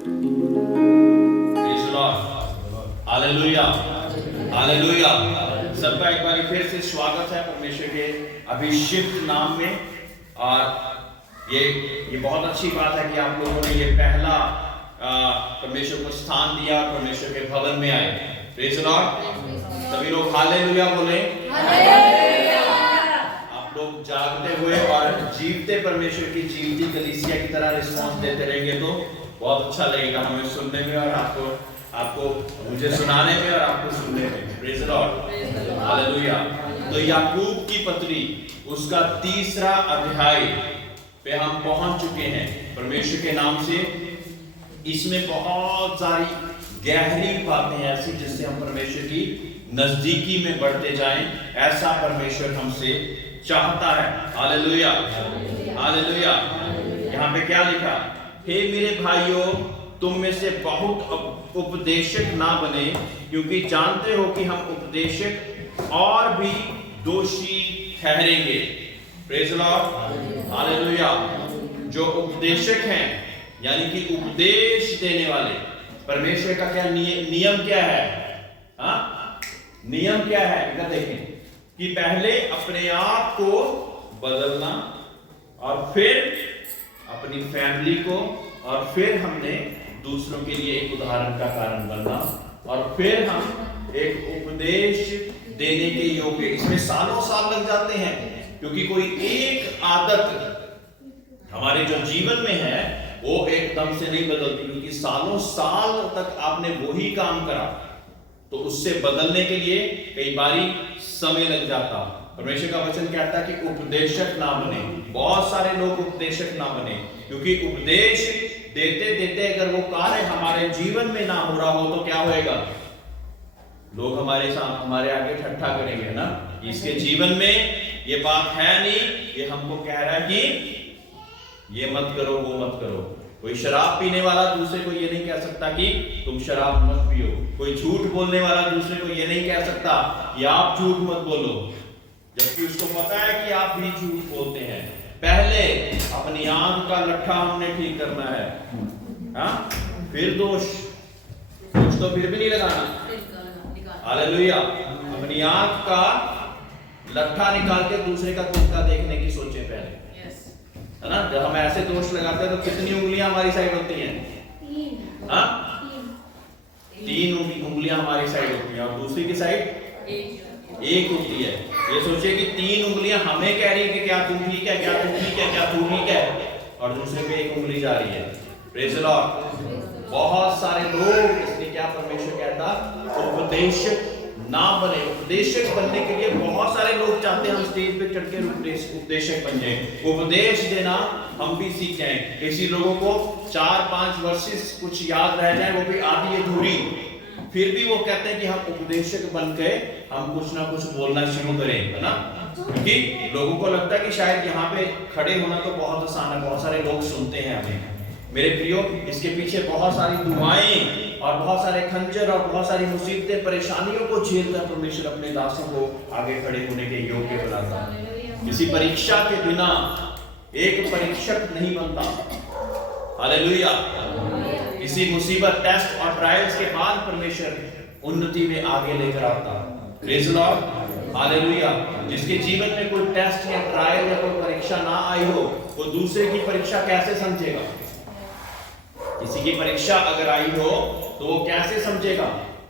Praise the Lord, hallelujah, hallelujah. सबका एक बार फिर से स्वागत है परमेश्वर के अभिषिक्त नाम में। और ये बहुत अच्छी बात है कि आप लोगों ने ये पहला परमेश्वर को स्थान दिया, परमेश्वर के भवन में आए। Praise the Lord. सभी लोग हालेलुया बोले। आप लोग जागते हुए और जीवते परमेश्वर की जीवती कलीसिया की तरह रिस्पॉन्स देते रहेंगे तो बहुत अच्छा लगेगा हमें सुनने में, और आपको मुझे सुनाने में और आपको सुनने में। Praise the Lord, hallelujah. तो याकूब की पत्री उसका 3रा अध्याय पे हम पहुंच चुके हैं परमेश्वर के नाम से। इसमें बहुत सारी गहरी बातें ऐसी जिससे हम परमेश्वर की नजदीकी में बढ़ते जाएं, ऐसा परमेश्वर हमसे चाहता है। Hallelujah, hallelujah. यहाँ पे क्या लिखा? हे मेरे भाइयों, तुम में से बहुत उपदेशक ना बने, क्योंकि जानते हो कि हम उपदेशक और भी दोषी ठहरेंगे। Praise the Lord, hallelujah. जो उपदेशक हैं यानी कि उपदेश देने वाले, परमेश्वर का क्या नियम क्या है? नियम क्या है? इधर देखें कि पहले अपने आप को बदलना, और फिर अपनी फैमिली को, और फिर हमने दूसरों के लिए एक उदाहरण का कारण बनना, और फिर हम एक उपदेश देने के योग्य। इसमें सालों साल लग जाते हैं, क्योंकि कोई एक आदत हमारे जो जीवन में है वो एकदम से नहीं बदलती, क्योंकि सालों साल तक आपने वही काम करा, तो उससे बदलने के लिए कई बारी समय लग जाता। परमेश्वर का वचन कहता है कि उपदेशक ना बने। बहुत सारे लोग उपदेशक ना बने, क्योंकि उपदेश देते देते अगर वो कार्य हमारे जीवन में ना हो रहा हो तो क्या होएगा? लोग हमारे आगे ठट्ठा करेंगे ना, इसके जीवन में ये बात है नहीं, ये हमको कह रहा है कि ये मत करो, वो मत करो। कोई शराब पीने वाला दूसरे को ये नहीं कह सकता कि तुम शराब मत पियो। कोई झूठ बोलने वाला दूसरे को ये नहीं कह सकता कि आप झूठ मत बोलो, जबकि उसको पता है कि आप भी झूठ बोलते हैं। पहले अपनी आंख का लट्ठा हमने ठीक करना है, फिर दोष तो फिर भी नहीं लगाना। हालेलुया। अपनी आंख का लट्ठा निकाल के दूसरे का तुक्का देखने की सोचे पहले, है ना। जब हम ऐसे दोष लगाते हैं तो कितनी उंगलियां हमारी साइड होती हैं? 3 उंगलियां हमारी साइड होती हैं, और दूसरी की साइड एक होती है। ये सोचिए कि 3 उंगलियां हमें कह रही है कि क्या तू ठीक है, क्या तू ठीक है, क्या तू ठीक है, और दूसरे पे 1 उंगली जा रही है। Praise the Lord. बहुत सारे लोग, इसलिए क्या परमेश्वर कहता उपदेशक ना बने। उपदेशक बनने के लिए बहुत सारे लोग चाहते हैं हम स्टेज पे चढ़ के उपदेशक बन जाए, उपदेश देना हम भी सीख जाएं। किसी लोगों को 4-5 वर्सेस कुछ याद रह जाए, वो भी आधी अधूरी, फिर भी वो कहते हैं कि हम उपदेशक बन के हम कुछ ना कुछ बोलना शुरू करें, है ना। क्योंकि लोगों को लगता है कि शायद यहाँ पे खड़े होना तो बहुत आसान है, बहुत सारे लोग सुनते हैं हमें। मेरे प्रियो, इसके पीछे बहुत सारी दुआएं और बहुत सारे खंजर और बहुत सारी मुसीबतें, परेशानियों को झेलकर परमेश्वर अपने दासों को आगे खड़े होने के योग्य बनाता है। किसी परीक्षा के बिना एक परीक्षक नहीं बनता। हालेलुया। किसी मुसीबत, टेस्ट और ट्रायल्स के बाद परमेश्वर उन्नति में आगे लेकर आता। Praise the Lord, hallelujah. जिसके जीवन में कोई टेस्ट या ट्रायल या कोई परीक्षा ना आई हो, वो दूसरे की परीक्षा कैसे समझेगा? किसी की परीक्षा अगर आई हो तो वो कैसे समझेगा,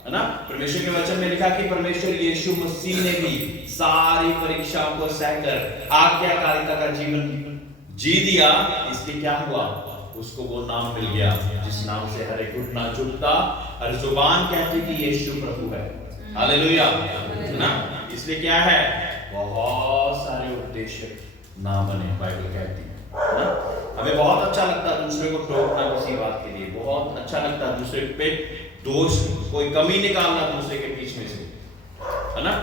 है ना। परमेश्वर के वचन में लिखा कि परमेश्वर यीशु मसीह ने भी सारी परीक्षाओं को सहकर आज्ञाकारिता का जीवन जी दिया। इसलिए क्या हुआ? उसको वो नाम मिल गया जिस नाम से हर एक घुटना झुकता, हर जुबान कहती कि यीशु प्रभु है। हालेलुया, है ना। इसलिए क्या है? बहुत सारे उपदेशक ना बने, बाइबल कहती है ना। हमें बहुत अच्छा लगता है दूसरे को टोकना किसी बात के लिए, बहुत अच्छा लगता है दूसरे पे दोष, कोई कमी निकालना दूसरे के बीच में से, है ना।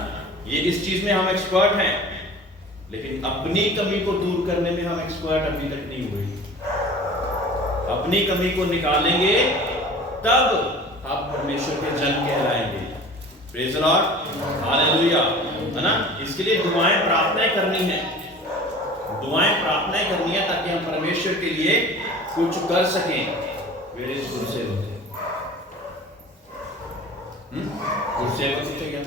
ये इस चीज में हम एक्सपर्ट हैं, लेकिन अपनी कमी को दूर करने में हम एक्सपर्ट अभी तक नहीं हुए। अपनी कमी को निकालेंगे तब आप परमेश्वर के जन कहलाएंगे। प्रेज़ द लॉर्ड, हालेलुया, है ना। इसके लिए दुआएं प्रार्थनाएं करनी है, दुआएं प्रार्थनाएं करनी है, ताकि हम परमेश्वर के लिए कुछ कर सकें। Where is Gurusevak? गुरुसेवक कितने क्या?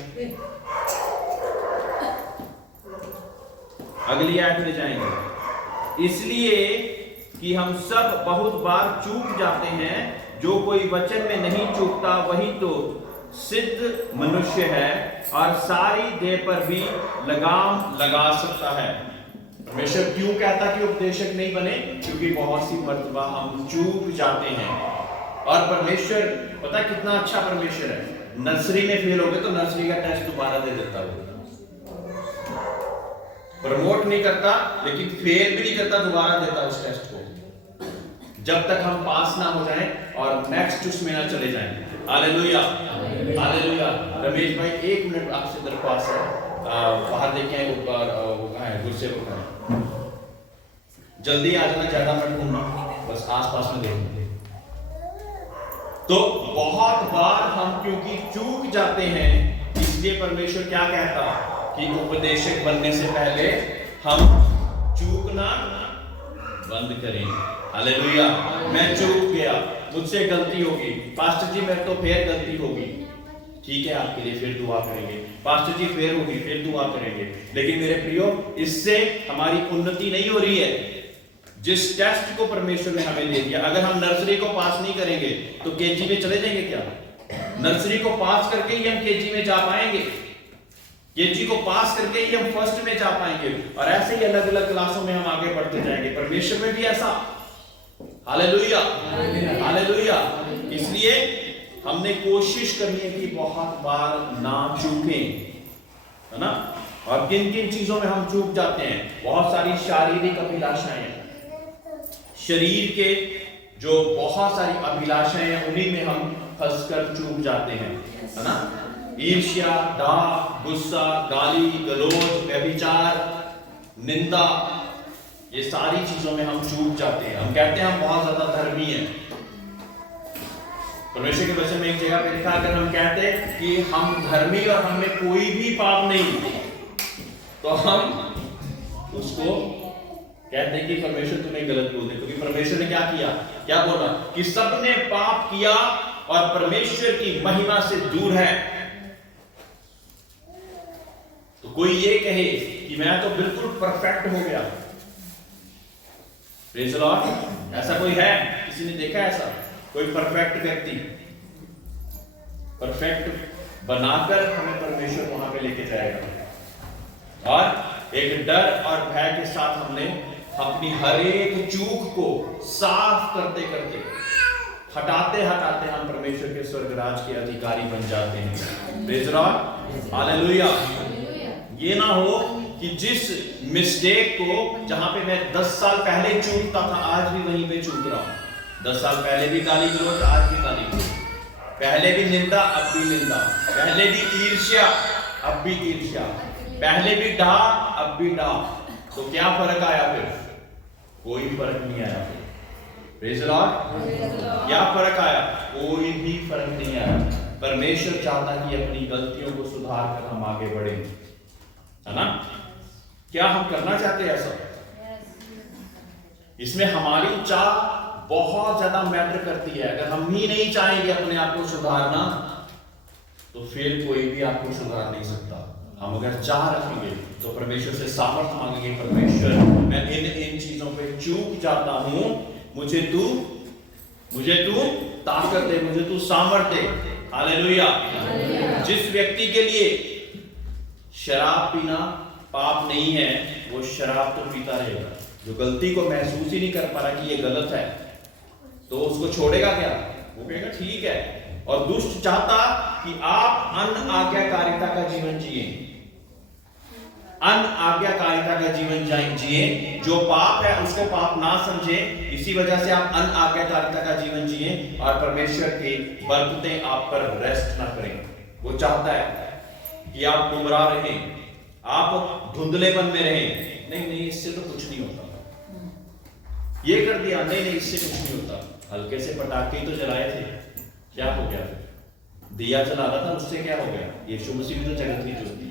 अगली आयत में जाएंगे। इसलिए कि हम सब बहुत बार चूक जाते हैं, जो कोई वचन में नहीं चूकता वही तो सिद्ध मनुष्य है और सारी देह पर भी लगाम लगा सकता है। परमेश्वर क्यों कहता कि उपदेशक नहीं बने? क्योंकि बहुत सी मर्तबा हम चूक जाते हैं। और परमेश्वर पता कितना अच्छा परमेश्वर है, नर्सरी में फेल हो गए तो नर्सरी का टेस्ट दोबारा दे देता है, प्रमोट नहीं करता लेकिन फेल भी नहीं करता, दोबारा देता उस टेस्ट को, जब तक हम पास ना हो जाएं और नेक्स्ट उसमें ना चले जाएं। Hallelujah, hallelujah. रमेश भाई 1 मिनट आपसे दरख्वास्त है, बाहर देखें ऊपर वो कहाँ है, गुरुसेवक है, जल्दी आ जाना, ज्यादा मत घूमना, बस आसपास में देखना। तो बहुत बार हम क्योंकि चूक जाते हैं, इसलिए परमेश्वर क्या कहता कि उपदेशक बनने से पहले हम चूकना बंद करें। हालेलुया। मैं चूक गया, मुझसे गलती होगी, पास्टर जी मेरे तो फिर गलती होगी, ठीक है, आपके लिए फिर दुआ करेंगे, पास्टर जी फिर होगी, फिर दुआ करेंगे। लेकिन मेरे प्रियो, इससे हमारी उन्नति नहीं हो रही है। जिस टेस्ट को परमेश्वर ने हमें दे दिया, अगर हम नर्सरी को पास नहीं करेंगे तो केजी में चले जाएंगे क्या? नर्सरी को पास करके ही हम केजी में जा पाएंगे, केजी को पास करके ही हम फर्स्ट में जा पाएंगे, और ऐसे ही अलग अलग क्लासों में हम आगे बढ़ते जाएंगे। परमेश्वर में भी ऐसा। Hallelujah, hallelujah. इसलिए हमने कोशिश करनी है कि बहुत बार ना चूकें, है ना। और किन किन चीजों में हम चूक जाते हैं? बहुत सारी शारीरिक अभिलाषाएं, शरीर के जो बहुत सारी अभिलाषाएं हैं, उन्हीं में हम फंसकर चूक जाते हैं, है ना। ईर्ष्या, डाह, गुस्सा, गाली गलौज, व्यभिचार, निंदा, ये सारी चीजों में हम चूक जाते हैं। हम कहते हैं हम बहुत ज्यादा धर्मी हैं। परमेश्वर के वचन में एक जगह पे लिखा, अगर हम कहते हैं कि हम धर्मी और हम में कोई भी पाप नहीं, तो हम उसको कहते हैं कि परमेश्वर तुम्हें गलत बोल दे, क्योंकि परमेश्वर ने क्या किया, क्या बोला कि सबने पाप किया और परमेश्वर की महिमा से दूर है। तो कोई ये कहे कि मैं तो बिल्कुल परफेक्ट हो गया, प्रेज़ द लॉर्ड, ऐसा कोई है? किसी ने देखा ऐसा कोई परफेक्ट व्यक्ति? परफेक्ट बनाकर हमें परमेश्वर वहां पे लेके जाएगा। और एक डर और भय के साथ हमने अपनी हर एक चूक को साफ करते करते, हटाते हटाते हम परमेश्वर के स्वर्गराज के अधिकारी बन जाते हैं। Praise the Lord, hallelujah. ये ना हो कि जिस मिस्टेक को, जहां पे मैं 10 साल पहले चूकता था, आज भी वहीं पे चूक रहा हूं। 10 साल पहले भी गाली गलौज, आज भी गाली गलौज, पहले भी निंदा, अब भी निंदा, पहले भी ईर्ष्या, अब भी ईर्ष्या, पहले भी डाह, अब भी डाह। तो क्या फर्क आया फिर? कोई फर्क नहीं आया फिर। प्रेज़ द लॉर्ड, क्या फर्क आया? कोई भी फर्क नहीं आया। परमेश्वर चाहता कि अपनी गलतियों को सुधार कर हम आगे बढ़े, है ना। क्या हम करना चाहते हैं ऐसा? इसमें हमारी चाह बहुत ज्यादा मैटर करती है। अगर हम ही नहीं चाहेंगे अपने आप को सुधारना, तो फिर कोई भी आपको सुधार नहीं सकता। हम अगर चाह रखेंगे तो परमेश्वर से सामर्थ्य मांगेंगे, परमेश्वर मैं इन चीजों पे चूक जाता हूं, मुझे तू ताकत दे, मुझे तू सामर्थ्य दे। हालेलुया। जिस व्यक्ति के लिए शराब पीना पाप नहीं है, वो शराब तो पीता रहेगा। जो गलती को महसूस ही नहीं कर पा रहा कि ये गलत है, तो उसको छोड़ेगा क्या? वो कहेगा ठीक है। और दुष्ट चाहता कि आप अनआज्ञाकारिता का जीवन जिए, अनआज्ञाकारिता का जीवन जिए। जो पाप है उसको पाप ना समझे, इसी वजह से आप अनआज्ञाकारिता का जीवन जिए और परमेश्वर की बरकतें आप पर रेस्ट ना करें। वो चाहता है कि आप गुमराह रहें, आप धुंधलेपन में रहें। नहीं, इससे तो कुछ नहीं होता, ये कर दिया, नहीं, इससे कुछ नहीं होता। हल्के से पटाखे तो जलाए थे, क्या हो गया? दिया जला रहा था, उससे क्या हो गया? यीशु मसीह भी तो जगत की ज्योति है।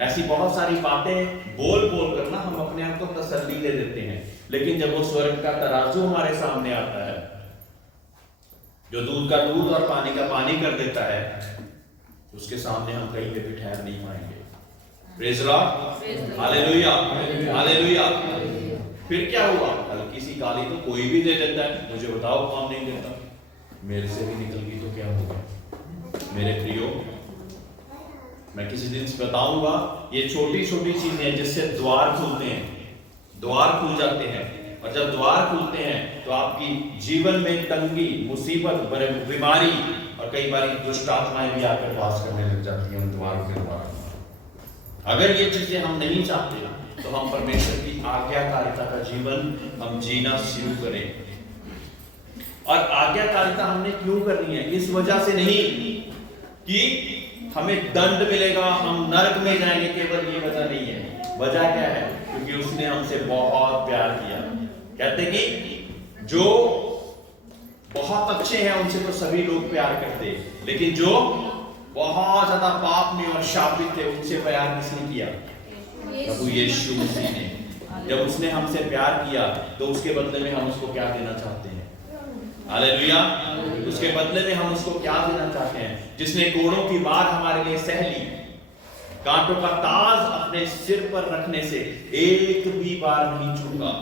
ऐसी बहुत सारी बातें बोल कर ना हम अपने आप को तसल्ली दे देते हैं, लेकिन जब वो स्वर्ग का तराजू हमारे सामने आता है जो दूध का दूध और पानी का पानी कर देता है, उसके सामने हम कहीं पे भी ठहर नहीं पाएंगे। Praise Lord, hallelujah, hallelujah. फिर क्या हुआ? हल्की सी गाली तो कोई भी दे देता है, मुझे बताओ कौन नहीं देता? मेरे से भी निकल गई तो क्या होगा? मेरे प्रियो, मैं किसी दिन बताऊंगा, ये छोटी छोटी चीजें जिससे द्वार खुलते हैं, द्वार खुल जाते हैं। और जब द्वार खुलते हैं तो आपकी जीवन में तंगी, मुसीबत, बीमारी और कई बार दुष्ट आत्माएं भी आकर वास करने लग जाती हैं उन द्वारों के द्वारा। अगर ये चीजें हम नहीं चाहते तो हम परमेश्वर की आज्ञाकारिता का जीवन हम जीना शुरू करें। और आज्ञाकारिता हमने क्यों करनी है? इस वजह से नहीं कि हमें दंड मिलेगा, हम नरक में जाएंगे, केवल ये वजह नहीं है। वजह क्या है? क्योंकि उसने हमसे बहुत प्यार किया। कहते कि जो बहुत अच्छे हैं उनसे तो सभी लोग प्यार करते, लेकिन जो बहुत ज्यादा पाप में और शापित थे उनसे प्यार किसने किया? प्रभु यीशु मसीह ने। जब उसने हमसे प्यार किया तो उसके बदले में हम उसको क्या देना चाहते हैं? हालेलुया। उसके बदले में हम उसको क्या देना चाहते हैं? जिसने कोड़ों की बात हमारे लिए सह ली, कांटों का ताज अपने सिर पर रखने से एक भी बार नहीं चूका,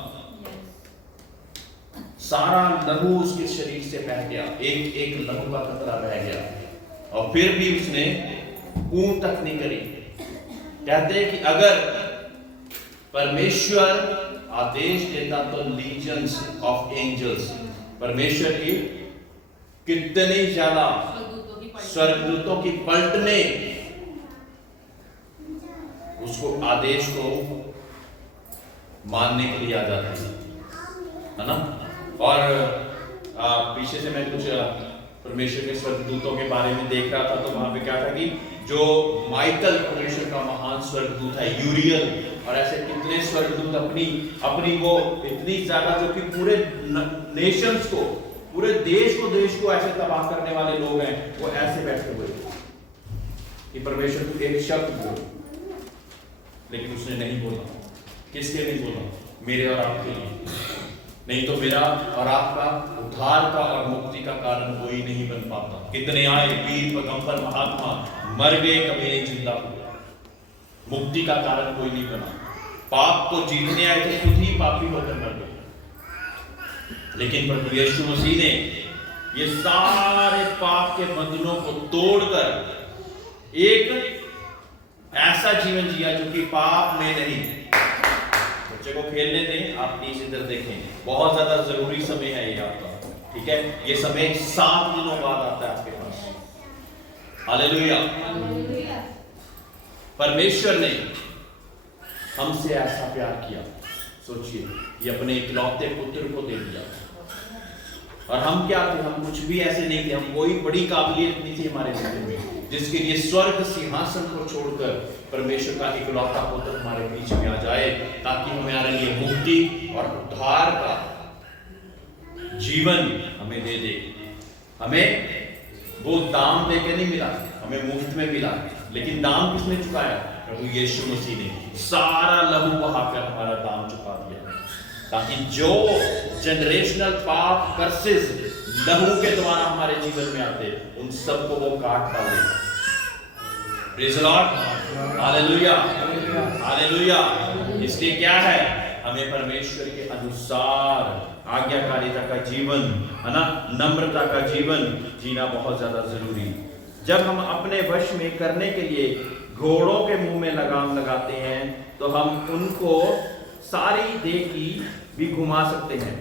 सारा लहू उसके शरीर से बह गया, एक एक लहू का कतरा बह गया, और फिर भी उसने ऊं तक नहीं करी। कहते हैं कि अगर परमेश्वर आदेश देता तो लीजन्स ऑफ एंजल्स, परमेश्वर की कितने ज्यादा स्वर्गदूतों की पलटने उसको आदेश को मानने के लिए आ जाते है ना। और पीछे से मैं कुछ परमेश्वर के स्वर्गदूतों के बारे में देख रहा था, तो वहां पे क्या था कि जो माइकल परमेश्वर का महान स्वर्गदूत है, यूरियल, और ऐसे कितने स्वर्गदूत अपनी वो इतनी ज्यादा, जो कि पूरे नेशंस को, पूरे देश को ऐसे तबाह करने वाले लोग हैं, वो ऐसे बैठे हुए कि परमेश्वर को एक शब्द बोल, लेकिन उसने नहीं बोला। किसके नहीं बोला? मेरे और आपके लिए। नहीं तो मेरा और आपका उद्धार का और मुक्ति का कारण कोई नहीं बन पाता। कितने आए वीर पैगंबर महात्मा, मर गए, कभी नहीं जिंदा हुए, मुक्ति का कारण कोई नहीं बना। पाप को जीतने आए थे, खुद ही पापी होकर मर गए। लेकिन प्रभु यीशु मसीह ने ये सारे पाप के बंधनों को तोड़कर एक ऐसा जीवन जिया जो कि पाप में नहीं। बच्चे को खेलने दें, आप प्लीज इधर देखें, बहुत ज्यादा जरूरी समय है ये आपका, ठीक है? ये समय 7 दिनों बाद आता है आपके पास। हालेलुया। परमेश्वर ने हमसे ऐसा प्यार किया, सोचिए, ये अपने इकलौते पुत्र को दे दिया। और हम क्या थे? हम कुछ भी ऐसे नहीं थे, हम कोई बड़ी काबिलियत नहीं थी हमारे जीवन में, जिसके लिए स्वर्ग सिंहासन को छोड़कर परमेश्वर का इकलौता पुत्र हमारे बीच में आ जाए, ताकि हमारे लिए मुक्ति और उद्धार का जीवन हमें दे दे। हमें वो दाम दे के नहीं मिला, हमें मुफ्त में मिला, लेकिन दाम किसने चुकाया? प्रभु यीशु मसीह ने सारा लहू बहाकर हमारा दाम चुका दिया, ताकि जो जनरेशनल पाप कर्सेस लहू के द्वारा हमारे जीवन में आते, उन सबको वो काट डाले। Praise the Lord, hallelujah, hallelujah. इसलिए क्या है? हमें परमेश्वर के अनुसार आज्ञाकारिता का जीवन, है ना, नम्रता का जीवन जीना बहुत ज्यादा जरूरी। जब हम अपने वश में करने के लिए घोड़ों के मुंह में लगाम लगाते हैं, तो हम उनको सारी देखी भी घुमा सकते हैं।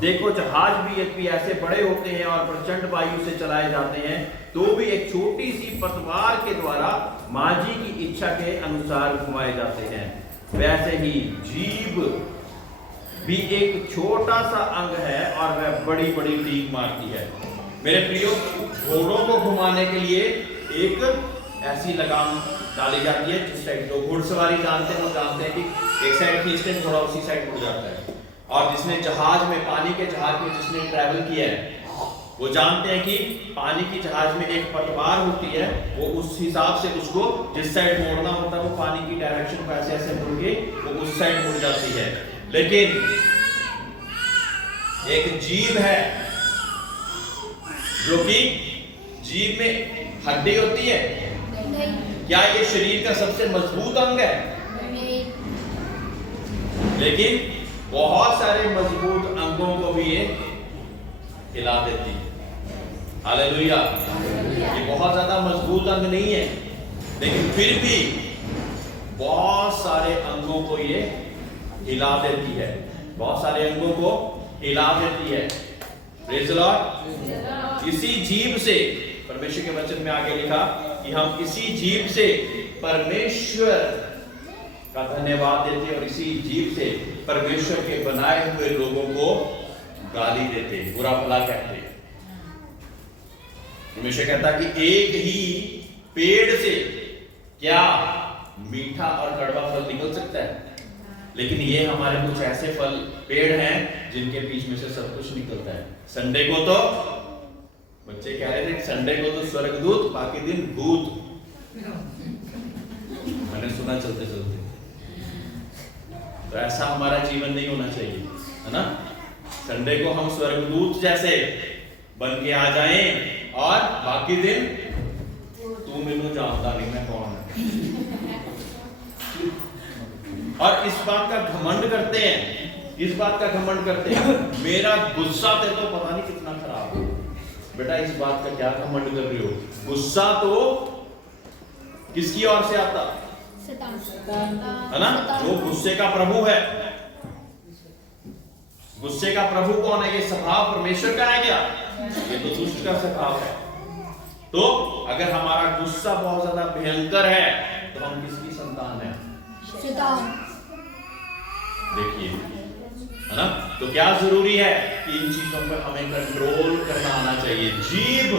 देखो, जहाज भी यदि ऐसे बड़े होते हैं और प्रचंड वायु से चलाए जाते हैं, तो भी एक छोटी सी पतवार के द्वारा माझी की इच्छा के अनुसार घुमाए जाते हैं। वैसे ही जीभ भी एक छोटा सा अंग है और वह बड़ी बड़ी डींग मारती है। मेरे प्रियो, घोड़ों को घुमाने के लिए एक ऐसी लगाम डाली जाती है, जिस साइड जो घुड़सवारी जानते हैं वो जानते हैं कि एक साइड खींचते हैं, घोड़ा उसी साइड मुड़ जाता है। और जिसने जहाज में, पानी के जहाज में जिसने ट्रैवल किया है, वो जानते हैं कि पानी की जहाज में एक पतवार होती है, वो उस हिसाब से उसको जिस साइड मोड़ना होता है, वो पानी की डायरेक्शन को ऐसे ऐसे मुड़ के वो उस साइड मुड़ जाती है। लेकिन एक जीभ है जो कि जीभ में हड्डी होती है। क्या ये शरीर का सबसे मजबूत अंग है? लेकिन बहुत सारे मजबूत अंगों को भी ये हिला देती है। हालेलुया। ये बहुत ज्यादा मजबूत अंग नहीं है, लेकिन फिर भी बहुत सारे अंगों को ये हिला देती है, बहुत सारे अंगों को हिला देती है। Praise the Lord. इसी जीभ से परमेश्वर के वचन में आगे लिखा कि हम इसी जीभ से परमेश्वर का धन्यवाद देते और इसी जीभ से परमेश्वर के बनाए हुए लोगों को गाली देते, बुरा भला कहते। परमेश्वर कहता कि एक ही पेड़ से क्या मीठा और कड़वा फल निकल सकता है, लेकिन ये हमारे कुछ ऐसे फल पेड़ हैं जिनके बीच में से सब कुछ निकलता है। संडे को तो बच्चे कह रहे थे, संडे को तो स्वर्गदूत, बाकी दिन भूत। मैंने सुना चलते चलते। तो ऐसा हमारा जीवन नहीं होना चाहिए, है ना। संडे को हम स्वर्गदूत जैसे बन के आ जाएं और बाकी दिन तू मैनू जानता नहीं मैं कौन है। और इस बात का घमंड करते हैं, इस बात का घमंड करते हैं, मेरा गुस्सा ते तो पता नहीं कितना खराब है। बेटा इस बात का क्या घमंड कर रहे हो? गुस्सा तो किसकी ओर से आता है ना, जो गुस्से का प्रभु है। गुस्से का प्रभु कौन है? ये स्वभाव परमेश्वर का है क्या? ये तो दुष्ट का स्वभाव है। तो अगर हमारा गुस्सा बहुत ज्यादा भयंकर है तो हम किसकी संतान है? देखिए, है ना। तो क्या जरूरी है कि इन चीजों पर हमें कंट्रोल करना आना चाहिए। जीभ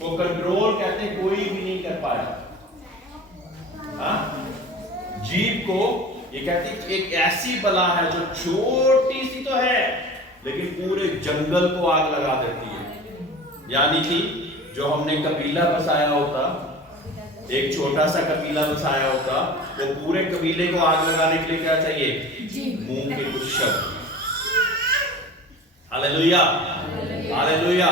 को कंट्रोल कहते कोई भी नहीं कर पाया। जीभ को ये कहती एक ऐसी बला है जो छोटी सी तो है लेकिन पूरे जंगल को आग लगा देती है। यानी कि जो हमने कबीला बसाया होता, एक छोटा सा कबीला बसाया होता, तो पूरे कबीले को आग लगाने के लिए क्या चाहिए? मुंह के कुछ शब्द। Hallelujah, hallelujah,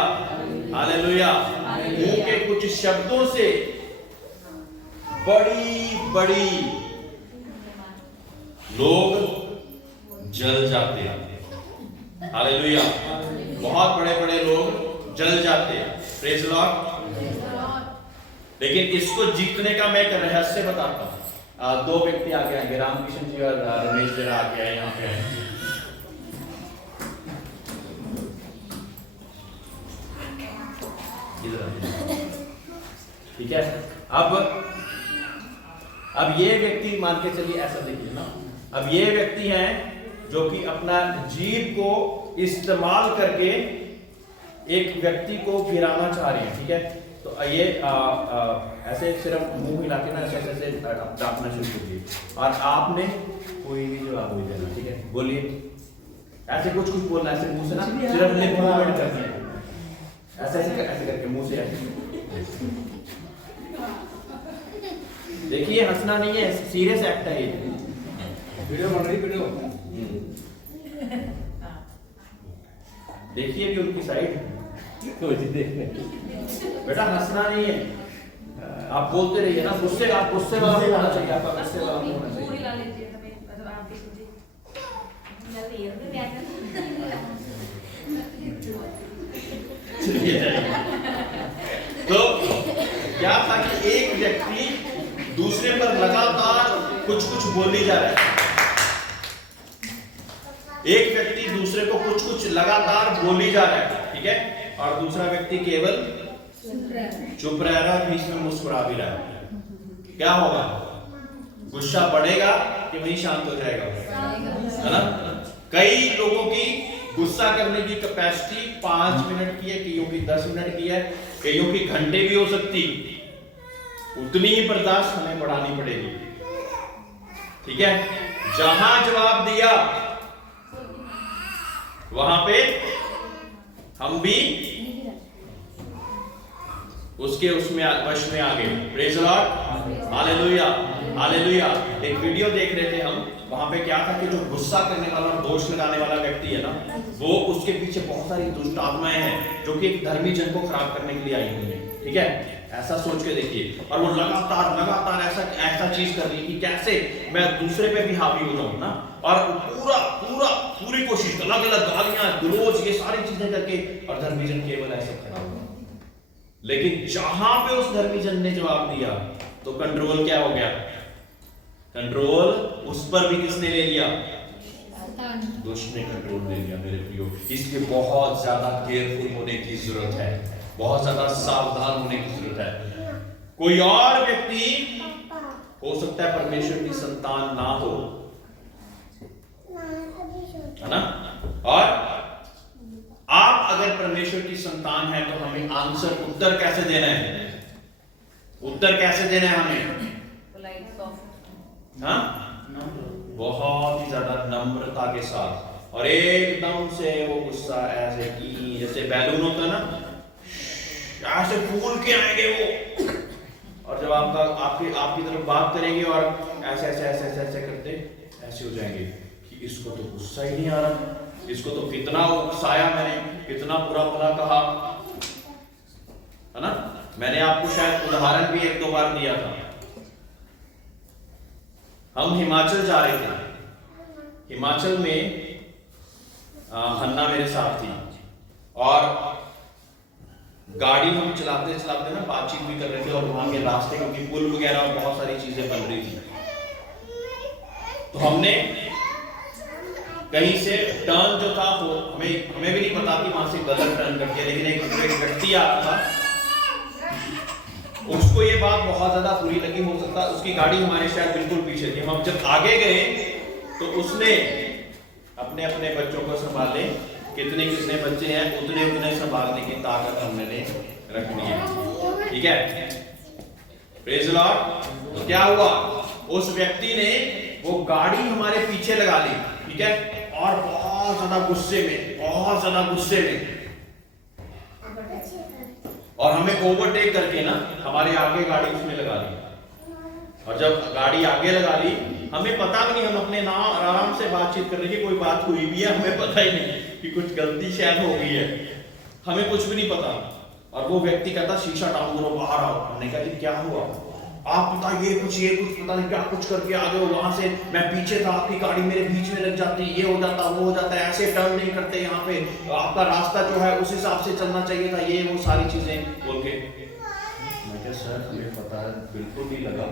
hallelujah. मुंह के कुछ शब्दों से बड़ी बड़ी लोग जल जाते हैं। हालेलुया। बहुत बड़े बड़े लोग जल जाते हैं। Praise the Lord. लेकिन इसको जीतने का मैं एक रहस्य बताता हूं। दो व्यक्ति आगे आएंगे, रामकृष्ण जी और रमेश जी आगे आए, यहाँ पे आए। ठीक है। अब ये व्यक्ति मान के चलिए, ऐसा देखिए ना, अब ये व्यक्ति हैं जो कि अपना जीभ को इस्तेमाल करके एक व्यक्ति को गिराना चाह रहे हैं। ठीक है। तो ये ऐसे सिर्फ मुंह हिला के ना ऐसे ऐसे डांटना शुरू कीजिए और आपने कोई भी जवाब नहीं देना। ठीक है। बोलिए, ऐसे कुछ कुछ बोलना, ऐसे मुंह से ना, सिर्फ लिप मूवमेंट करना है, ऐसे ऐसे करके मुंह से ऐसे। देखिए, हंसना नहीं है, सीरियस एक्ट है ये। वीडियो बन रही, वीडियो देखिए भी उनकी साइड। बेटा हंसना नहीं है, आप बोलते रहिए ना। गुस्से वाला होना चाहिए आपका, गुस्से वाला होना चाहिए। तो क्या था कि एक व्यक्ति दूसरे पर लगातार कुछ कुछ बोली जा रहा है। एक व्यक्ति दूसरे को कुछ कुछ लगातार बोली जा रहा है। ठीक है। और दूसरा व्यक्ति केवल चुप रह रहा है, बीच में मुस्कुरा भी रहा है। क्या होगा? गुस्सा बढ़ेगा कि वहीं शांत हो जाएगा? है ना। कई लोगों की गुस्सा करने की कैपेसिटी 5 मिनट की है, कईयों की 10 मिनट की है, कईयों की घंटे भी हो सकती। उतनी ही बर्दाश्त हमें बढ़ानी पड़ेगी। ठीक है। जहां जवाब दिया वहां पे हम भी उसके उसमें वश में आ गए। Praise the Lord, hallelujah, hallelujah. एक वीडियो देख रहे थे हम, वहां पे क्या था कि जो गुस्सा करने वाला और दोष लगाने वाला व्यक्ति है ना, वो उसके पीछे बहुत सारी दुष्ट आत्माएं हैं जो कि एक धर्मी जन को खराब करने के लिए आई हुई है। ठीक है, ऐसा सोच के देखिए। और वो लगातार लगातार ऐसा चीज कर रही कि कैसे मैं दूसरे पे भी हावी हो जाऊं ना, और पूरी कोशिश, अलग अलग गालियां, गलोच, ये सारी चीजें करके, और धर्मी जन केवल ऐसे खड़ा हुआ। लेकिन जहां पे उस धर्मी जन ने जवाब दिया तो कंट्रोल क्या हो गया? कंट्रोल उस पर भी किसने ले लिया? दुष्ट ने कंट्रोल ले लिया। मेरे प्रियो, इसलिए बहुत ज्यादा केयरफुल होने की जरूरत है, बहुत ज्यादा सावधान होने की जरूरत है। कोई और व्यक्ति हो सकता है परमेश्वर की संतान ना हो, है ना, और आप अगर परमेश्वर की संतान है तो हमें आंसर, उत्तर कैसे देना है? उत्तर कैसे देना है हमें? हाँ, बहुत ही ज्यादा नम्रता के साथ, और एकदम से वो गुस्सा ऐसे कि जैसे बैलून होता है ना, ऐसे फूल के आएंगे वो, और जब आपकी तरफ बात करेंगे और ऐसे ऐसे ऐसे ऐसे ऐसे करते ऐसे हो जाएंगे कि इसको तो गुस्सा ही नहीं आ रहा, इसको तो कितना उकसाया मैंने, कितना बुरा भला कहा, है ना। मैंने आपको शायद उदाहरण भी एक दो बार दिया था। हम हिमाचल जा रहे थे, हिमाचल में हन्ना मेरे साथ थी, और गाड़ी हम चलाते चलाते ना बातचीत भी कर रहे थे, और वहां के रास्ते, क्योंकि पुल वगैरह और बहुत सारी चीजें बन रही थी, तो हमने कहीं से टर्न जो था वो हमें भी नहीं पता कि वहां से गलत टर्न कर दिया, लेकिन एक व्यक्ति आ रहा था, उसको ये बात बहुत ज्यादा बुरी लगी, हो सकता है उसकी गाड़ी हमारे शायद बिल्कुल पीछे थी। हम जब आगे गए तो उसने अपने अपने बच्चों को संभाले, कितने कितने बच्चे हैं उतने उतने संभालने की ताकत हमने रखनी है। ठीक है, प्रेज़ द लॉर्ड। तो क्या हुआ, उस व्यक्ति ने वो गाड़ी हमारे पीछे लगा ली, ठीक है, और बहुत ज्यादा गुस्से में और हमें ओवरटेक करके ना हमारे आगे गाड़ी उसने लगा ली। और जब गाड़ी आगे लगा ली, हमें पता भी नहीं, हम अपने नाम आराम से बातचीत कर रहे हैं, कोई बात हुई भी है, हमें पता ही नहीं कि कुछ गलती शायद हो गई है, हमें कुछ भी नहीं पता। और वो व्यक्ति कहता शीशा डाउन करो, बाहर आओ। हमने कहा कि क्या हुआ? आप पता ये कुछ पता नहीं क्या कुछ करके आ गए हो, वहां से मैं पीछे था, आपकी गाड़ी मेरे बीच में लग जाती, ये हो जाता वो हो जाता है, ऐसे टर्न नहीं करते यहाँ पे, आपका रास्ता जो है उस हिसाब से चलना चाहिए था, ये वो सारी चीजें बोल के। मैं क्या सर हमें पता है, बिल्कुल नहीं लगा,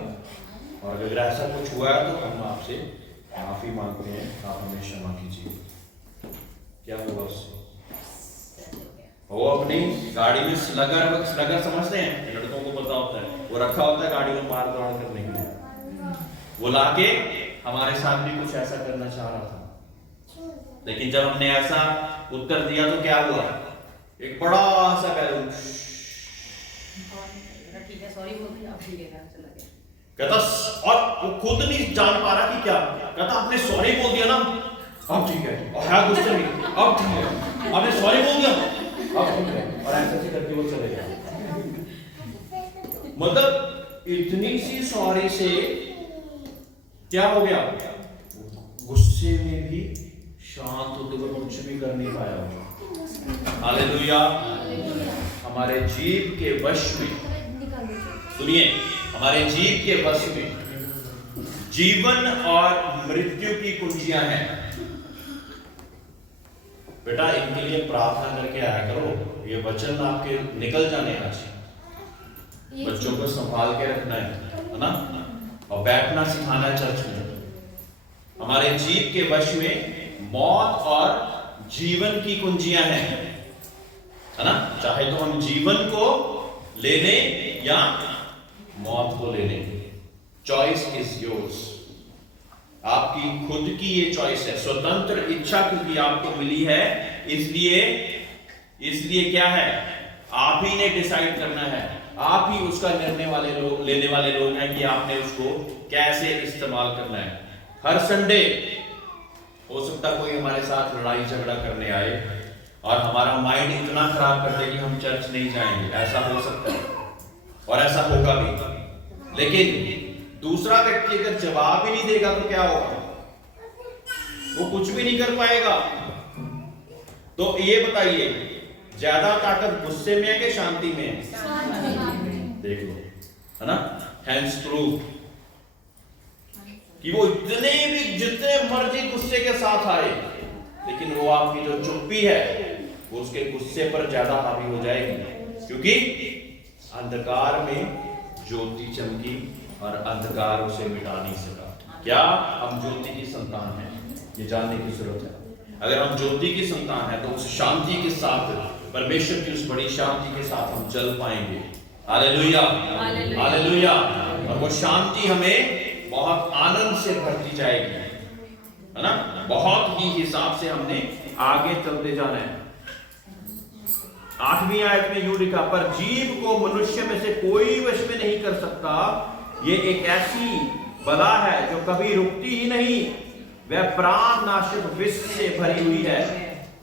और अगर ऐसा कुछ हुआ है तो हम आपसे माफी मांगते हैं, आप हमें क्षमा कीजिए। क्या हुआ उससे? वो अपनी गाड़ी में स्लगर समझते हैं, लड़कों को पता होता है, वो रखा होता है गाड़ी में मार दौड़ करने के लिए, वो लाके हमारे साथ भी कुछ ऐसा करना चाह रहा था। लेकिन जब हमने ऐसा उत्तर दिया तो क्या हुआ? एक बड़ा सा बैलून कहता, और वो खुद नहीं जान पा रहा कि क्या कहता, आपने सॉरी बोल दिया ना, अब ठीक है, और है गुस्से में, अब ठीक है, आपने सॉरी बोल दिया, अब ठीक है, और ऐसे करके वो चले गया। मतलब इतनी सी सॉरी से क्या हो गया? गुस्से में भी शांत होते हुए कुछ भी कर नहीं पाया। हालेलुया। हमारे जीव के वश में, सुनिए, हमारे जीव के वश में जीवन और मृत्यु की कुंजियां हैं। बेटा इनके लिए प्रार्थना करके आया करो, ये वचन आपके निकल जाने आज। बच्चों को संभाल के रखना है ना, और बैठना सिखाना है चर्च में। हमारे जीव के वश में मौत और जीवन की कुंजियां हैं, है ना। चाहे तो हम जीवन को ले लें या मौत को ले लें, चॉइस इज योर्स। आपकी खुद की ये चॉइस है, स्वतंत्र इच्छा क्योंकि आपको मिली है, इसलिए क्या है, आप ही ने डिसाइड करना है, आप ही उसका लेने वाले लोग हैं कि आपने उसको कैसे इस्तेमाल करना है। हर संडे हो सकता कोई हमारे साथ लड़ाई झगड़ा करने आए और हमारा माइंड इतना खराब कर दे कि हम चर्च नहीं जाएंगे, ऐसा हो सकता है और ऐसा होगा भी। लेकिन दूसरा व्यक्ति अगर जवाब ही नहीं देगा तो क्या होगा? वो कुछ भी नहीं कर पाएगा। तो ये बताइए, ज्यादा ताकत गुस्से में है कि शांति में है? देख लो, है ना। हैंड्स प्रूव कि वो जितने मर्जी गुस्से के साथ आए, लेकिन वो आपकी जो चुप्पी है वो उसके गुस्से पर ज्यादा हावी हो जाएगी, क्योंकि अंधकार में ज्योति चमकी और अंधकार उसे मिटा नहीं सका। क्या हम ज्योति की संतान हैं? ये जानने की जरूरत है। अगर हम ज्योति की संतान हैं तो उस शांति के साथ, परमेश्वर की उस बड़ी शांति के साथ हम चल पाएंगे। Hallelujah, hallelujah. और वो शांति हमें बहुत आनंद से भरती जाएगी, है ना। बहुत ही हिसाब से हमने आगे चलते जाना है। 8वीं आयत में यूं लिखा, पर जीव को मनुष्य में से कोई वश में नहीं कर सकता। ये एक ऐसी बला है जो कभी रुकती ही नहीं, वह प्राण नाशक विष से भरी हुई है।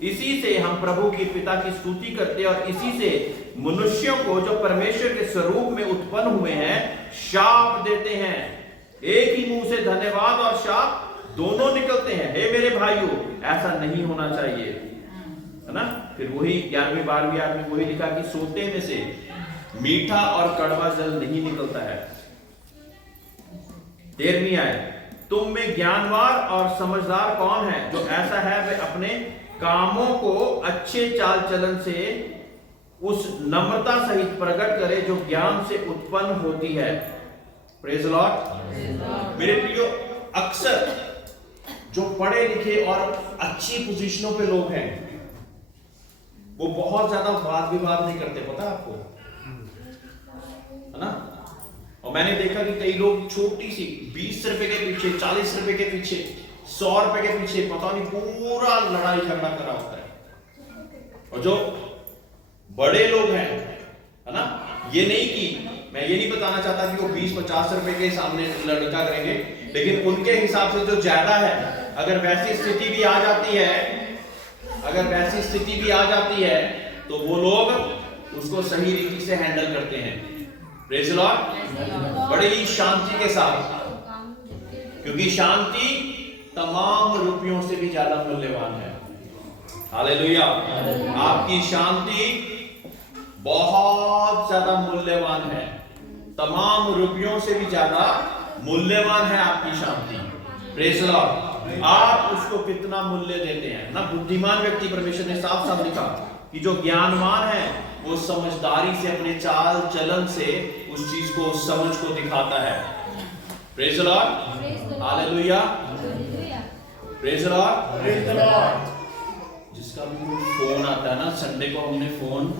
इसी से हम प्रभु की पिता की स्तुति करते हैं और इसी से मनुष्यों को जो परमेश्वर के स्वरूप में उत्पन्न हुए हैं शाप देते हैं। एक ही मुंह से धन्यवाद और शाप दोनों निकलते हैं। हे मेरे भाइयों, ऐसा नहीं होना चाहिए, है ना। फिर वही 11वीं 12वीं आयत में वही लिखा कि सोते में से मीठा और कड़वा जल नहीं निकलता है। 13वीं आयत, तुम में ज्ञानवान और समझदार कौन है? जो ऐसा है वह अपने कामों को अच्छे चाल चलन से उस नम्रता सहित प्रकट करे जो ज्ञान से उत्पन्न होती है। Praise Lord. मेरे प्रियो, अक्सर जो पढ़े लिखे और अच्छी पोजीशनों पे लोग हैं वो बहुत ज्यादा वाद विवाद नहीं करते, पता है आपको, है ना। और मैंने देखा कि कई लोग छोटी सी 20 रुपए के पीछे, 40 रुपए के पीछे, 100 रुपए के पीछे पता नहीं पूरा लड़ाई झगड़ा करा होता है। और जो बड़े लोग हैं, है ना, ये नहीं कि मैं ये नहीं बताना चाहता कि वो 20-50 रुपए के सामने लड़का करेंगे, लेकिन उनके हिसाब से जो ज्यादा है, अगर वैसी स्थिति भी आ जाती है, अगर वैसी स्थिति भी आ जाती है तो वो लोग उसको सही रीति से हैंडल करते हैं। Praise Lord. बड़ी ही शांति के साथ, क्योंकि शांति तमाम रुपयों से भी ज्यादा मूल्यवान है। हालेलुया। आपकी शांति बहुत ज्यादा मूल्यवान है, तमाम रुपयों से भी ज्यादा मूल्यवान है आपकी शांति। Praise Lord. आप उसको कितना मूल्य देते हैं ना। बुद्धिमान व्यक्ति, परमेश्वर ने साफ साफ लिखा कि जो ज्ञानवान है वो समझदारी से, अपने चाल चलन से उस चीज को, उस समझ को दिखाता है। Praise Lord. Hallelujah. Praise Lord. Praise Lord. जिसका भी फोन आता है ना, संडे को हमने फोन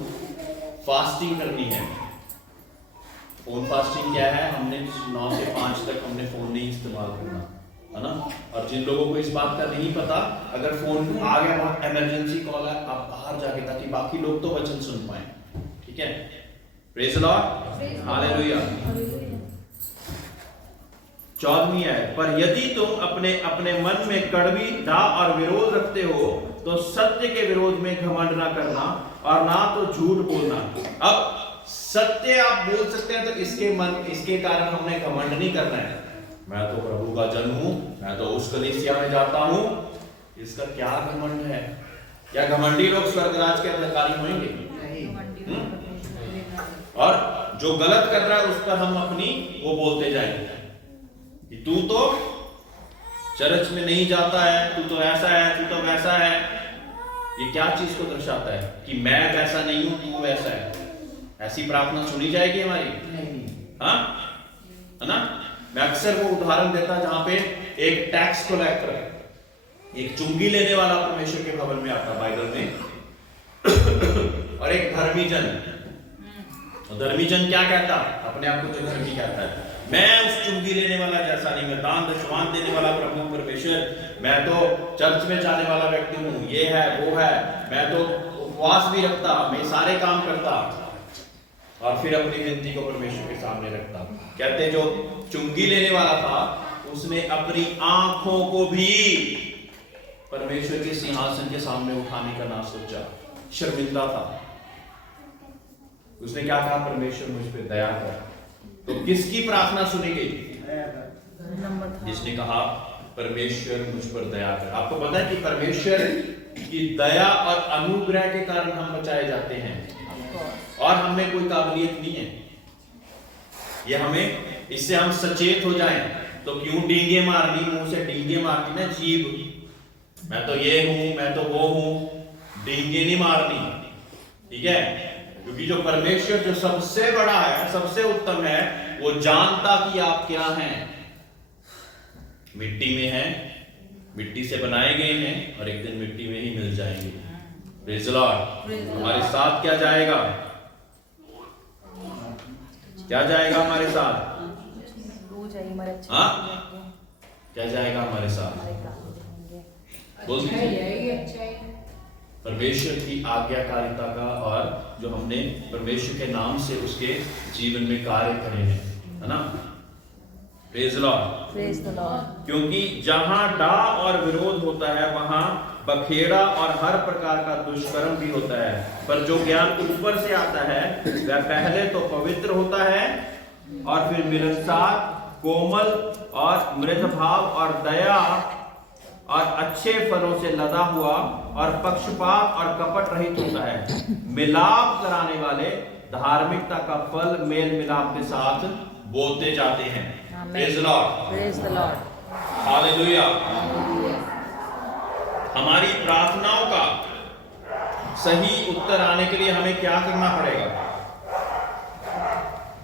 फास्टिंग करनी है। फोन फास्टिंग क्या है? हमने 9 से 5 तक हमने फोन नहीं इस्तेमाल करना, है ना। और जिन लोगों को इस बात का नहीं पता, अगर फोन आ गया, बहुत इमरजेंसी कॉल है, आप बाहर जाके, ताकि बाकी लोग तो वचन सुन पाए, ठीक है। Praise Lord. हालेलुया। 14वीं आयत, पर यदि तुम अपने अपने मन में कड़वी धा और विरोध रखते हो तो सत्य के विरोध में घमंड ना करना और ना तो झूठ बोलना। अब सत्य आप बोल सकते हैं तो इसके कारण हमने घमंड नहीं करना है। मैं तो प्रभु का जन हूं, मैं तो उस कलीसिया में जाता हूं, इसका क्या घमंड है? क्या घमंडी लोग स्वर्गराज के अधिकारी होंगे? नहीं। और जो गलत कर रहा है उस पर हम अपनी वो बोलते जाएंगे कि तू तो चर्च में नहीं जाता है, तू तो ऐसा है, तू तो वैसा है। ये क्या चीज को दर्शाता है? कि मैं वैसा नहीं हूं, तू वैसा है। ऐसी प्रार्थना सुनी जाएगी हमारी? नहीं। हाँ, है ना। मैं अक्सर वो उदाहरण देता जहां पे एक टैक्स कलेक्टर, एक चुंगी लेने वाला परमेश्वर के भवन में आता बाइबल में और एक धर्मी जन। धर्मी जन क्या कहता? अपने आप को जो धर्मी कहता है, मैं उस चुंगी लेने वाला जैसा नहीं, मैं दान दशवान देने वाला प्रभु परमेश्वर, मैं तो चर्च में जाने वाला व्यक्ति हूँ, ये है वो है, मैं तो उपवास भी रखता, मैं सारे काम करता, और फिर अपनी विनती को परमेश्वर के सामने रखता। कहते जो चुंगी लेने वाला था उसने अपनी आंखों को भी परमेश्वर के सिंहासन के सामने उठाने का ना सोचा, शर्मिंदा था। उसने क्या कहा? परमेश्वर मुझ पे दया कर। तो किसकी प्रार्थना सुनी गई? जिसने कहा परमेश्वर मुझ पर दया कर। आपको पता है कि परमेश्वर की दया और अनुग्रह के कारण हम बचाए जाते हैं, और हमें कोई काबिलियत नहीं है। ये हमें, इससे हम सचेत हो जाएं तो क्यों डींगे मारनी, मुंह से डींगे मारनी ना जीभ, मैं तो ये हूं, मैं तो वो हूं, डींगे नहीं मारनी, ठीक है। क्योंकि जो परमेश्वर जो सबसे बड़ा है, सबसे उत्तम है, वो जानता कि आप क्या हैं। मिट्टी में हैं, मिट्टी से बनाए गए हैं, और एक दिन मिट्टी में ही मिल जाएंगे। Praise the Lord. हमारे साथ क्या जाएगा, क्या जाएगा हमारे साथ, हाँ क्या जाएगा हमारे साथ, बोल परमेश्वर की आज्ञाकारिता का, और जो हमने परमेश्वर के नाम से उसके जीवन में कार्य करे हैं, है ना। Praise the Lord. Praise the Lord. क्योंकि जहां डाह और विरोध होता है वहां बखेड़ा और हर प्रकार का दुष्कर्म भी होता है, पर जो ज्ञान ऊपर से आता है वह पहले तो पवित्र होता है, और फिर मिलनसार, कोमल और मृदु भाव और दया और अच्छे फलों से लदा हुआ और पक्षपात और कपट रहित होता है, मिलाप कराने वाले धार्मिकता का फल मेल मिलाप के साथ बोते जाते हैं। Praise the Lord. Praise the Lord. Hallelujah. हमारी प्रार्थनाओं का सही उत्तर आने के लिए हमें क्या करना पड़ेगा,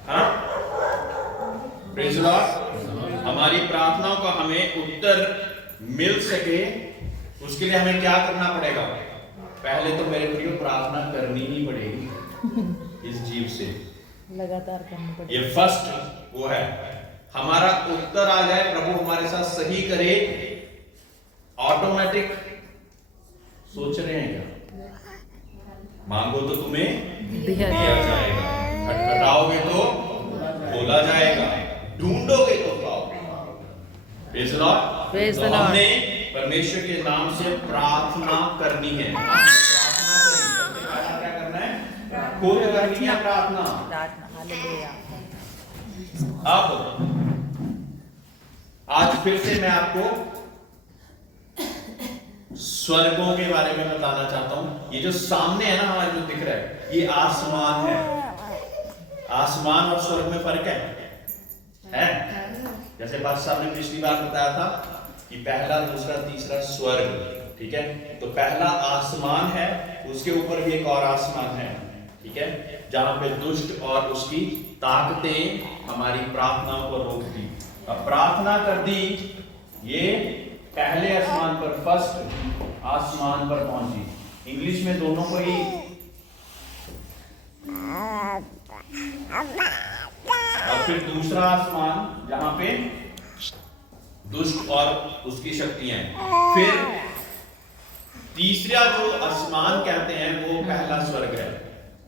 हाँ? Praise the Lord. हमारी प्रार्थनाओं का हमें उत्तर मिल सके, उसके लिए हमें क्या करना पड़ेगा। पहले तो मेरे प्रियो प्रार्थना करनी ही पड़ेगी इस जीव से, लगातार करनी पड़ेगी। ये फर्स्ट वो है, हमारा उत्तर आ जाए, प्रभु हमारे साथ सही करे। ऑटोमेटिक सोच रहे हैं क्या, मांगो तो तुम्हें दिया जाएगा, खटखटाओगे तो खोला जाएगा, ढूंढोगे तो पाओगे। Praise the Lord. Praise the तो लॉर्ड। हमने परमेश्वर के नाम से प्रार्थना करनी है। क्या करना है, खुद करनी है प्रार्थना। हालेलुया। अब आज फिर से मैं आपको स्वर्गों के बारे में बताना चाहता हूं। ये जो सामने है ना हमारे, जो दिख रहा है, ये आसमान है। आसमान और स्वर्ग में फर्क है? जैसे बादशाह साहब ने पिछली बार बताया था कि पहला, दूसरा, तीसरा स्वर्ग, ठीक है। तो पहला आसमान है, उसके ऊपर भी एक और आसमान है, ठीक है, जहां पे दुष्ट और उसकी ताकतें हमारी प्रार्थनाओं को रोकती। अब प्रार्थना कर दी, ये पहले आसमान पर, फर्स्ट आसमान पर पहुंची। इंग्लिश में दोनों को ही और फिर दूसरा आसमान जहां पे दुष्ट और उसकी शक्तियां हैं। फिर तीसरा जो आसमान कहते हैं वो पहला स्वर्ग है।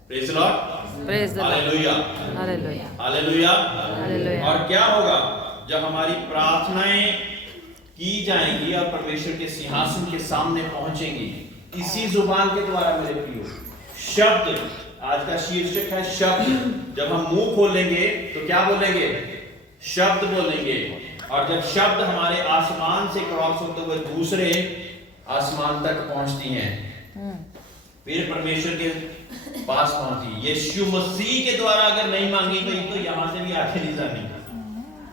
Praise the Lord. Praise the Lord. Hallelujah. Hallelujah. Hallelujah. Hallelujah. और क्या होगा जब हमारी प्रार्थनाएं की जाएंगी और परमेश्वर के सिंहासन के सामने पहुंचेंगी, इसी जुबान के द्वारा मेरे प्रियो, शब्द, आज का शीर्षक है शब्द। जब हम मुंह खोलेंगे तो क्या बोलेंगे, शब्द बोलेंगे, और जब शब्द हमारे आसमान से क्रॉस होते हुए दूसरे आसमान तक पहुंचती हैं, फिर परमेश्वर के पास पहुंची। यीशु मसीह के द्वारा अगर नहीं मांगी गई तो यहां से भी आगे नहीं जानी।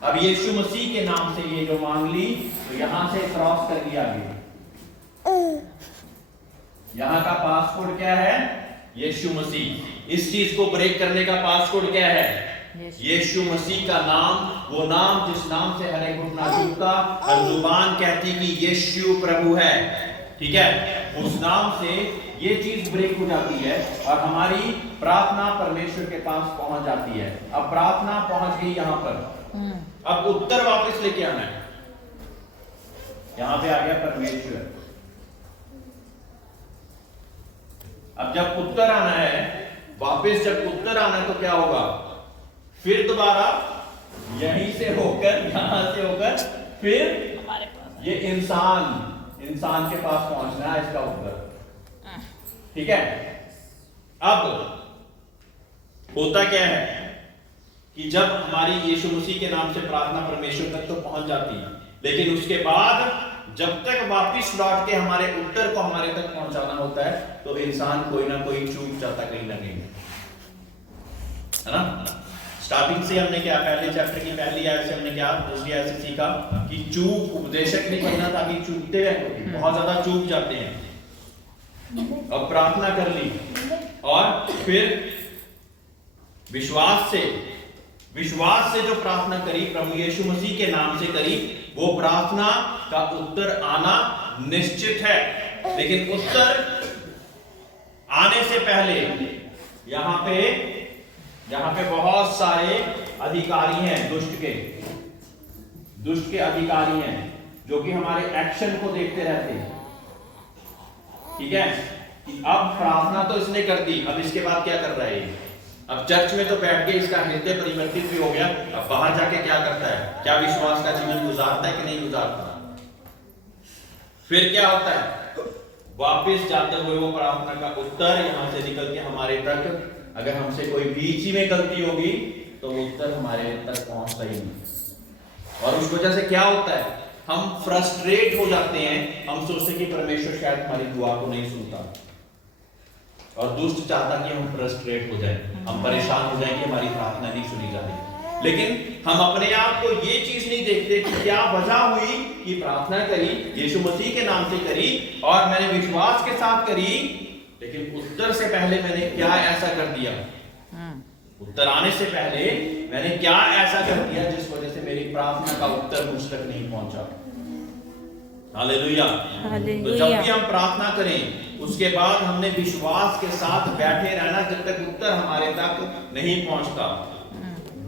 अब यीशु मसीह के नाम से ये जो मांग ली तो यहां से क्रॉस कर लिया आगे। यहां का पासपोर्ट क्या है, यीशु मसीह। इस चीज को ब्रेक करने का पासपोर्ट क्या है, यीशु मसीह का नाम, वो नाम जिस नाम से हर एक घुटना झुकता, हर जुबान कहती कि यीशु प्रभु है, ठीक है। उस नाम से ये चीज ब्रेक हो जाती है और हमारी प्रार्थना परमेश्वर के पास पहुंच जाती है। अब प्रार्थना पहुंच गई यहां पर, अब उत्तर वापस लेके आना है। यहां पे आ गया परमेश्वर। अब जब उत्तर आना है, वापस जब उत्तर आना है तो क्या होगा, फिर दोबारा यहीं से होकर, यहां से होकर, फिर ये इंसान के पास पहुंचना है, इसका उत्तर, ठीक है। अब होता क्या है कि जब हमारी यीशु मसीह के नाम से प्रार्थना परमेश्वर तक तो पहुंच जाती है, लेकिन उसके बाद जब तक वापस लौट के हमारे उत्तर को हमारे तक पहुंचाना होता है तो इंसान कोई ना कोई चूक जाता कहीं ना कहीं, है ना। स्टार्टिंग से हमने क्या, पहले चैप्टर की पहली आयत से हमने क्या, दूसरी आयत से सीखा कि चूक उपदेशक नहीं बनना ताकि चूकते हैं, बहुत ज्यादा चूक जाते हैं। अब प्रार्थना कर ली और फिर विश्वास से जो प्रार्थना करी, प्रभु यीशु मसीह के नाम से करी, वो प्रार्थना का उत्तर आना निश्चित है। लेकिन उत्तर आने से पहले यहां पे बहुत सारे अधिकारी हैं, दुष्ट के अधिकारी हैं जो कि हमारे एक्शन को देखते रहते हैं। ठीक है कि अब प्रार्थना तो इसने कर दी, अब इसके बाद क्या कर रहा है ये? अब चर्च में तो बैठ के इसका हृदय परिवर्तित भी हो गया, अब बाहर जाके क्या करता है? क्या विश्वास का जीवन गुजारता है कि नहीं गुजारता? फिर क्या होता है? वापस जाते हुए वो प्रार्थना का उत्तर यहां से निकल के हमारे तक, अगर हमसे कोई बीच ही में गलती होगी तो वो उत्तर हमारे तक पहुंचता ही नहीं। और उस वजह से क्या होता है? हम फ्रस्ट्रेट हो जाते हैं, हम सोचते हैं कि परमेश्वर शायद हमारी दुआ को नहीं सुनता, और दुष्ट चाहता कि हम फ्रस्ट्रेट हो जाएं, हम परेशान हो जाएं कि हमारी प्रार्थना नहीं सुनी जा रही। लेकिन हम अपने आप को ये चीज नहीं देखते कि क्या वजह हुई कि प्रार्थना करी, यीशु मसीह के नाम से करी और मैंने विश्वास के साथ करी, लेकिन उत्तर से पहले मैंने क्या ऐसा कर दिया, उत्तर आने से पहले मैंने क्या ऐसा कर दिया जिस वजह से मेरी प्रार्थना का उत्तर मुझ तक नहीं पहुंचा। हालेलुया। तो जब भी हम प्रार्थना करें उसके बाद हमने विश्वास के साथ बैठे रहना जब तक उत्तर हमारे तक नहीं पहुंचता।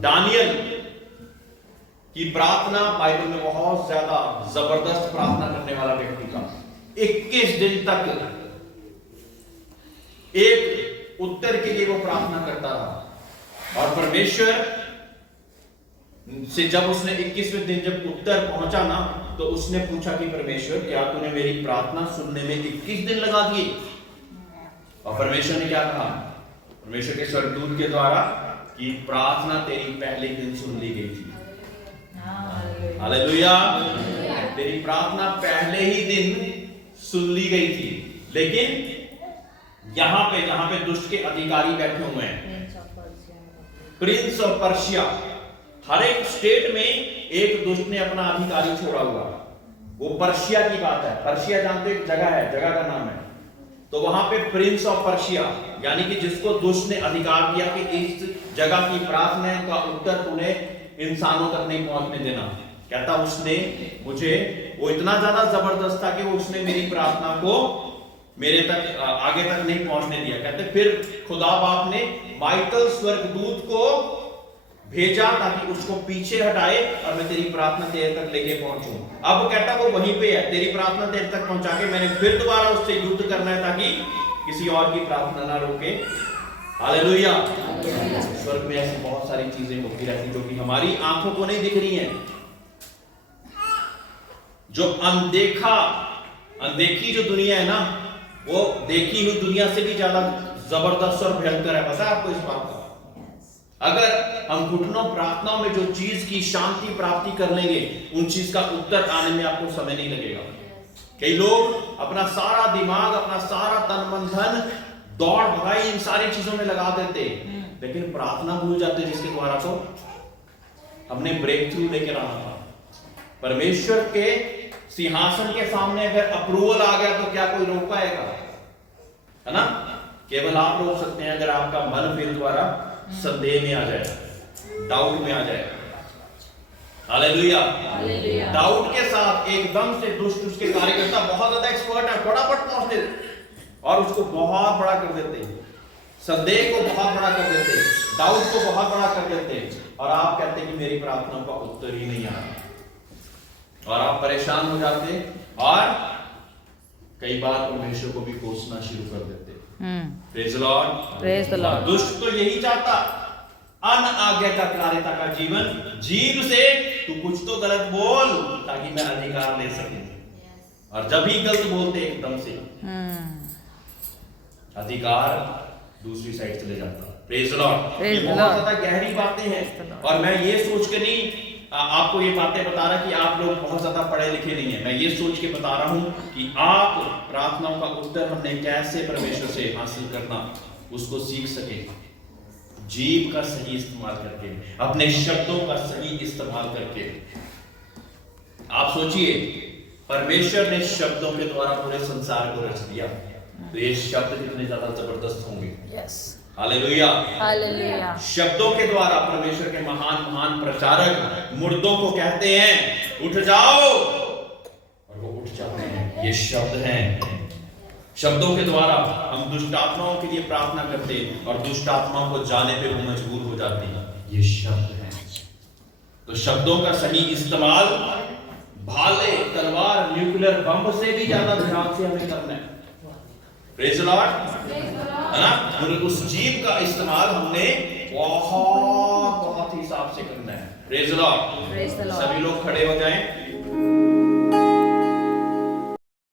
दानियल की प्रार्थना बाइबल में बहुत ज्यादा जबरदस्त प्रार्थना करने वाला व्यक्ति था। 21 दिन तक एक उत्तर के लिए वो प्रार्थना करता रहा, और परमेश्वर से जब उसने 21वें दिन जब उत्तर पहुंचा ना, तो उसने पूछा कि परमेश्वर क्या तूने मेरी प्रार्थना सुनने में 21 दिन लगा दिए? और परमेश्वर ने क्या कहा? परमेश्वर के स्वर्गदूत के द्वारा कि प्रार्थना तेरी पहले दिन सुन ली गई थी। हालेलुया। तेरी प्रार्थना पहले ही दिन सुन ली गई थी। लेकिन यहां पे जहां पे दुष्ट के अधिकारी बैठे हुए हैं, प्रिंस ऑफ पर्शिया, हर एक स्टेट में एक दुष्ट ने अपना अधिकारी छोड़ा हुआ। वो पर्शिया की बात है। पर्शिया जानते एक जगह है, जगह का नाम है। तो वहां पे प्रिंस ऑफ पर्शिया यानी कि जिसको दुष्ट ने अधिकार दिया कि इस जगह की प्रार्थना का उत्तर तूने इंसानों तक नहीं पहुंचने देना। कहता उसने मुझे, वो इतना ज्यादा जबरदस्त था कि वो उसने मेरी प्रार्थना को मेरे तक आगे तक नहीं पहुंचने दिया। कहते फिर खुदा बाप ने माइकल स्वर्गदूत को भेजा ताकि उसको पीछे हटाए और मैं तेरी प्रार्थना तेरे तक लेके पहुंचूं। अब कहता वो वहीं पे है, तेरी प्रार्थना तेरे तक पहुंचा के मैंने फिर दोबारा उससे युद्ध करना है ताकि किसी और की प्रार्थना ना रोके। हालेलुया। स्वर्ग में ऐसी बहुत सारी चीजें होती रहती जो कि हमारी आंखों को नहीं दिख रही हैं, जो अनदेखी जो दुनिया है ना, वो देखी हुई दुनिया से भी ज्यादा जबरदस्त और भयंकर है। पता है आपको इस बात का? अगर हम घुटनों प्रार्थनाओं में जो चीज की शांति प्राप्ति कर लेंगे, उन चीज का उत्तर आने में आपको समय नहीं लगेगा। कई लोग अपना सारा दिमाग, अपना सारा तन मन धन दौड़ भगाई इन सारी चीजों में लगा देते, लेकिन प्रार्थना भूल जाते जिसके द्वारा तो हमने ब्रेक थ्रू लेकर आना था। परमेश्वर के सिंहासन के सामने अगर अप्रूवल आ गया तो क्या कोई रोक पाएगा? है ना? केवल आप रोक सकते हैं अगर आपका मन फिर द्वारा संदेह में आ जाए, डाउट में आ जाए। हालेलुया। डाउट के साथ एकदम से दुष्ट उसके कार्यकर्ता बहुत ज्यादा एक्सपर्ट है, फटाफट पहुंचते और उसको बहुत बड़ा कर देते, संदेह को बहुत बड़ा कर देते, डाउट को बहुत बड़ा कर देते, और आप कहते कि मेरी प्रार्थना का उत्तर ही नहीं आ रहा, और आप परेशान हो जाते और कई बार परमेश्वर को भी कोसना शुरू कर देते। Praise the Lord. Praise the Lord. दुष्ट तो यही चाहता, अनाज्ञाकारिता का जीवन, जीभ से तू कुछ तो गलत बोल ताकि मैं अधिकार ले सकूं, और जब ही गलत बोलते एकदम से अधिकार दूसरी साइड चले जाता। Praise the Lord. ये बहुत ज्यादा गहरी बातें हैं, और मैं ये सोच के नहीं आपको ये बातें बता रहा कि आप लोग बहुत ज्यादा पढ़े लिखे नहीं है। मैं ये सोच के बता रहा हूं कि आप प्रार्थनाओं का उत्तर हमने कैसे परमेश्वर से हासिल करना उसको सीख सके। जीभ का सही इस्तेमाल करके, अपने शब्दों का सही इस्तेमाल करके। आप सोचिए, परमेश्वर ने शब्दों के द्वारा पूरे संसार को रच दिया, तो ये शब्द कितने ज्यादा जबरदस्त होंगे। Yes, hallelujah. हालेलुया। शब्दों के द्वारा परमेश्वर के महान महान प्रचारक मुर्दों को कहते हैं उठ जाओ, और वो उठ जाते हैं। ये शब्द हैं। शब्दों के द्वारा हम दुष्ट आत्माओं के लिए प्रार्थना करते हैं और दुष्ट आत्माओं को जाने पे वो मजबूर हो जाती है। ये शब्द हैं। तो शब्दों का सही इस्तेमाल भाले, तलवार, न्यूक्लियर बम से भी ज्यादा ध्यान से हमें करना है। प्रेज़ द लॉर्ड, है ना। उस जीभ का इस्तेमाल हमने बहुत हिसाब से करना है। Praise the Lord. Praise the Lord. सभी लोग खड़े हो जाएं।